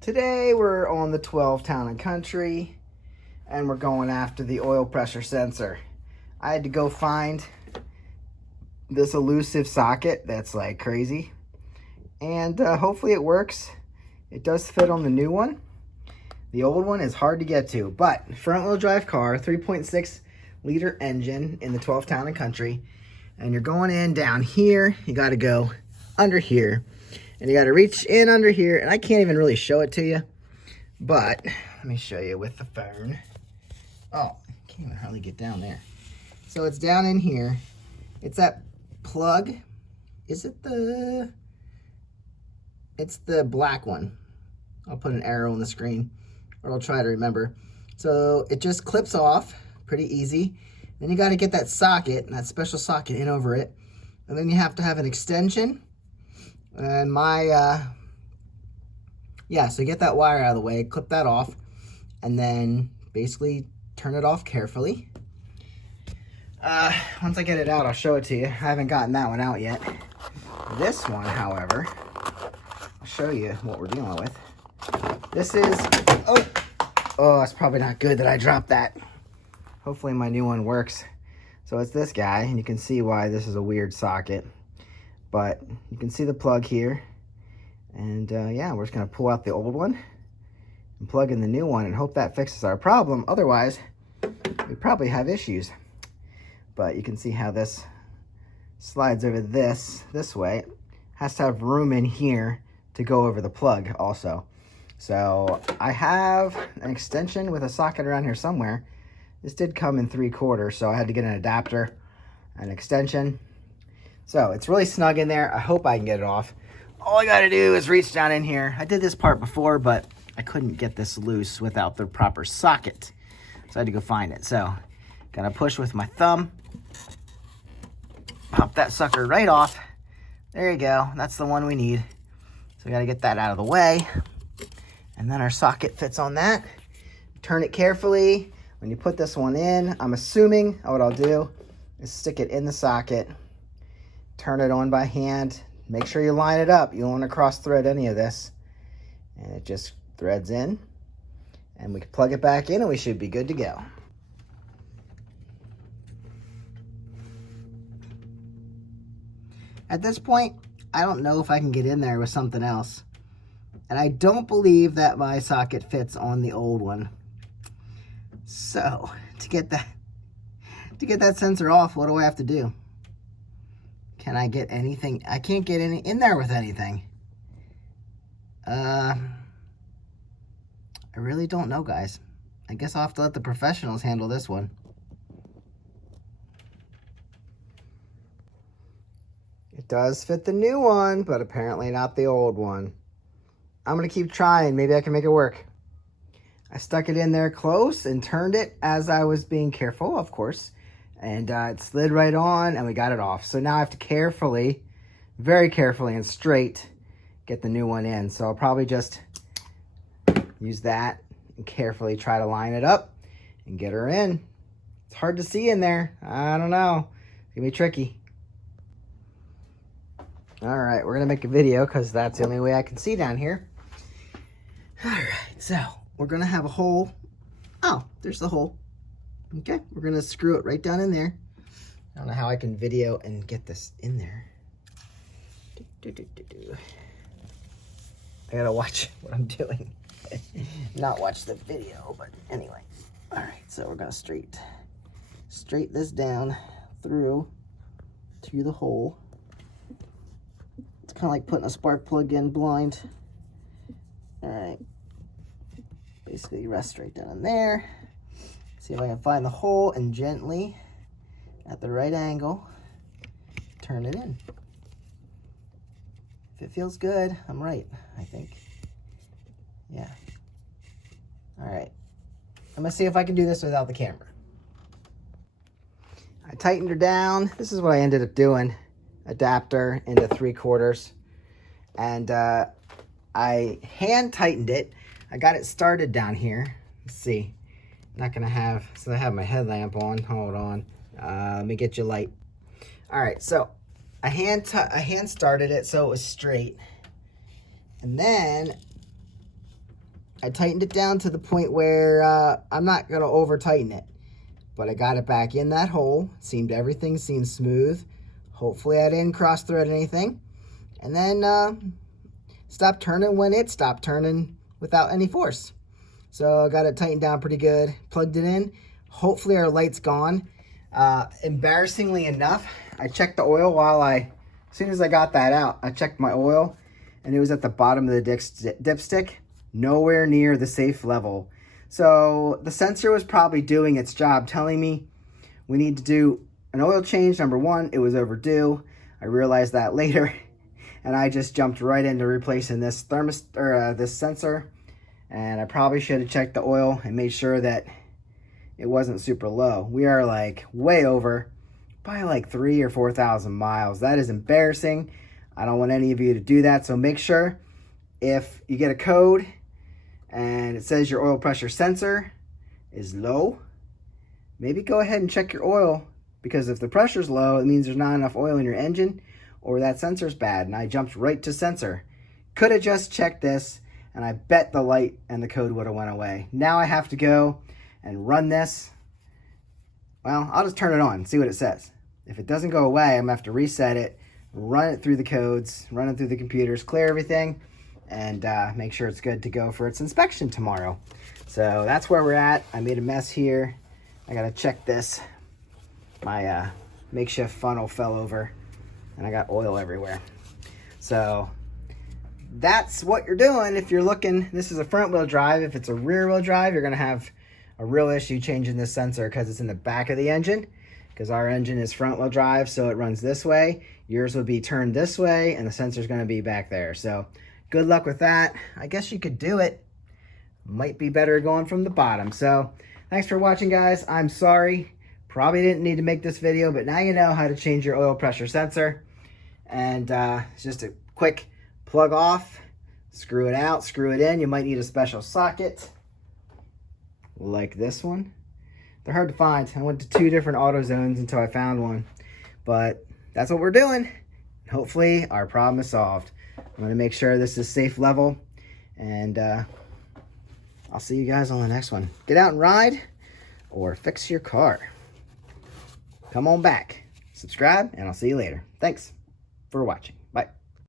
Today we're on the 12 Town and Country and we're going after the oil pressure sensor. I had to go find this elusive socket that's like crazy, and hopefully it works. It does fit on the new one. The old one is hard to get to, but front wheel drive car, 3.6 liter engine in the 12 Town and Country, and you're going in down here. You got to go under here. And you got to reach in under here, and I can't even really show it to you, but let me show you with the phone. Oh, I can't even hardly get down there. So it's down in here. It's that plug. Is it the... It's the black one. I'll put an arrow on the screen, or I'll try to remember. So it just clips off, pretty easy. Then you got to get that socket, that special socket in over it. And then you have to have an extension. And so get that wire out of the way, clip that off, and then basically turn it off carefully. Once I get it out, I'll show it to you. I haven't gotten that one out yet. This one, however, I'll show you what we're dealing with. This is, oh, it's probably not good that I dropped that. Hopefully my new one works. So it's this guy, and you can see why this is a weird socket. But you can see the plug here, and yeah, we're just gonna pull out the old one and plug in the new one and hope that fixes our problem. Otherwise, we probably have issues. But you can see how this slides over this way. It has to have room in here to go over the plug also. So I have an extension with a socket around here somewhere. This did come in 3/4, so I had to get an adapter, an extension. So it's really snug in there. I hope I can get it off. All I gotta do is reach down in here. I did this part before, but I couldn't get this loose without the proper socket. So I had to go find it. So gonna push with my thumb. Pop that sucker right off. There you go. That's the one we need. So we gotta get that out of the way. And then our socket fits on that. Turn it carefully. When you put this one in, I'm assuming what I'll do is stick it in the socket. Turn it on by hand. Make sure you line it up. You don't want to cross thread any of this. And it just threads in. And we can plug it back in and we should be good to go. At this point, I don't know if I can get in there with something else. And I don't believe that my socket fits on the old one. So, to get that sensor off, what do I have to do? Can I get anything? I can't get any in there with anything. I really don't know, guys. I guess I'll have to let the professionals handle this one. It does fit the new one, but apparently not the old one. I'm going to keep trying. Maybe I can make it work. I stuck it in there close and turned it as I was being careful, of course. And it slid right on and we got it off. So now I have to carefully, very carefully and straight, get the new one in. So I'll probably just use that and carefully try to line it up and get her in. It's hard to see in there. I don't know. It's gonna be tricky. All right, we're gonna make a video because that's the only way I can see down here. All right, so we're gonna have a hole. Oh, there's the hole. Okay, we're gonna screw it right down in there. I don't know how I can video and get this in there. I gotta watch what I'm doing. Not watch the video, but anyway. All right, so we're gonna straight this down through to the hole. It's kind of like putting a spark plug in blind. All right, basically rest right down in there. See if I can find the hole and gently, at the right angle, turn it in. If it feels good, I'm right, I think. Yeah. All right. I'm gonna see if I can do this without the camera. I tightened her down. This is what I ended up doing. Adapter into 3/4. And I hand tightened it. I got it started down here. Let's see. Not gonna have, so I have my headlamp on. Hold on. Let me get you light. All right, so I hand started it so it was straight. And then I tightened it down to the point where I'm not going to over tighten it. But I got it back in that hole. Everything seemed smooth. Hopefully I didn't cross thread anything. And then stopped turning when it stopped turning without any force. So I got it tightened down pretty good. Plugged it in. Hopefully our light's gone. Embarrassingly enough, I checked the oil as soon as I got that out, I checked my oil and it was at the bottom of the dipstick, nowhere near the safe level. So the sensor was probably doing its job, telling me we need to do an oil change. Number one, it was overdue. I realized that later, and I just jumped right into replacing this this sensor. And I probably should have checked the oil and made sure that it wasn't super low. We are like way over by like 3,000 or 4,000 miles. That is embarrassing. I don't want any of you to do that. So make sure if you get a code and it says your oil pressure sensor is low, maybe go ahead and check your oil, because if the pressure's low, it means there's not enough oil in your engine or that sensor's bad. And I jumped right to sensor. Could have just checked this and I bet the light and the code would have went away. Now I have to go and run this. Well, I'll just turn it on, see what it says. If it doesn't go away, I'm gonna have to reset it, run it through the codes, run it through the computers, clear everything, and make sure it's good to go for its inspection tomorrow. So that's where we're at. I made a mess here. I gotta check this. My makeshift funnel fell over and I got oil everywhere. So that's what you're doing if you're looking. This is a front wheel drive. If it's a rear wheel drive, you're gonna have a real issue changing this sensor because it's in the back of the engine, because our engine is front wheel drive, so it runs this way. Yours would be turned this way and the sensor's gonna be back there. So good luck with that. I guess you could do it. Might be better going from the bottom. So thanks for watching, guys. I'm sorry. Probably didn't need to make this video, but now you know how to change your oil pressure sensor. And it's just a quick plug off, screw it out, screw it in. You might need a special socket like this one. They're hard to find. I went to 2 different AutoZones until I found one. But that's what we're doing. Hopefully our problem is solved. I'm gonna make sure this is safe level, and I'll see you guys on the next one. Get out and ride or fix your car. Come on back, subscribe, and I'll see you later. Thanks for watching.